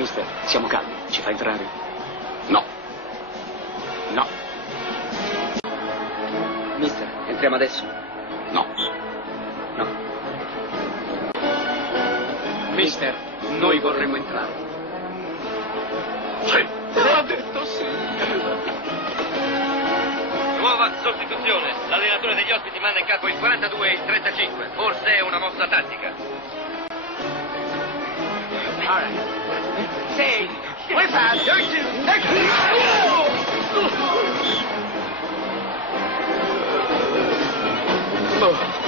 Mister, siamo calmi. Ci fa entrare? No. No. Mister, entriamo adesso? No. No. Mister, noi vorremmo entrare. Sì. L'ha detto sì. Nuova sostituzione. L'allenatore degli ospiti manda in campo il 42 e il 35. Forse è una mossa tattica. All right. Sì, puoi farlo. Oh.